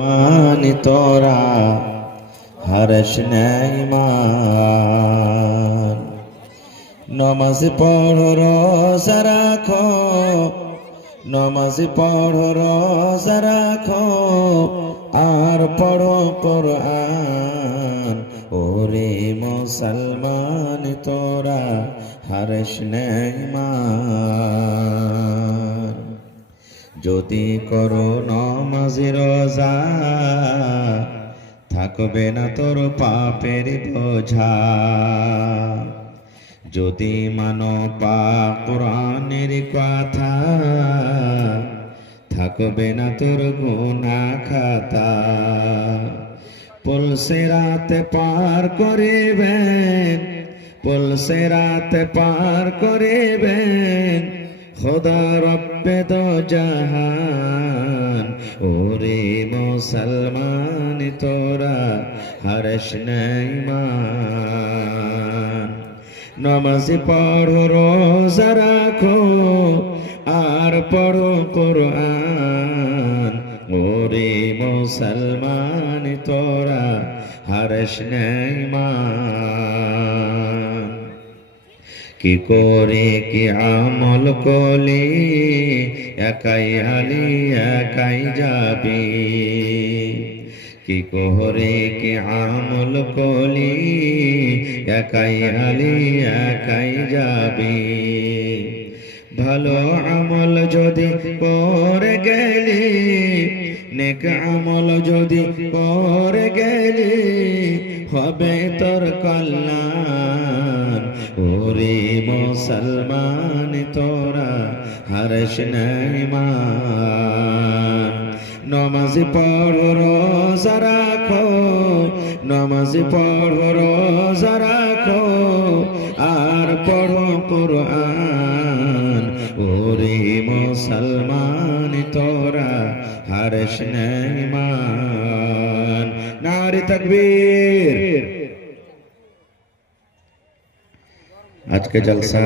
মানি তোরা হারস নাই মান। নমাজ পড়ো রোজা রাখো, নমাজ পড়ো রোজা রাখো, আর পড়ো কোরআন। ওরে মুসলমান তোরা হারস নাই মান। যদি করো নমাজ রোজা, থাকবে না তোর পাপের বোঝা। যদি মানো পাক কোরআনের কথা, থাকবে না তোর গুনাহ খাতা। পুলসে রাত পার করিবেন, পুলসে রাত পার করিবেন খোদা রব্বে দো জাহান। ওরে মুসলমান তোরা হারস নাই মান। নমাজ পড়ো রোজা রাখো, আর পড়ো কোরআন। ওরে মুসলমান তোরা হারস নাই মান। কি করে কি আমল করলে একাই আলি একাই যাবি। কি করে কি আমল করলে একাই আলি একাই যাবি। ভালো আমল যদি করে গেলি, নেক আমল যদি করে গেলি, হবে তোর কল্যাণ। ওরে মুসলমান তোরা হারস নাই মান। নমাজ পড়ো রোজা রাখো, নমাজ পড়ো রোজা রাখো, আর পড়ো কোরআন। ওরে মুসলমান তোরা হারস নাই মান। নারে তাকবীর। আজকে জলসা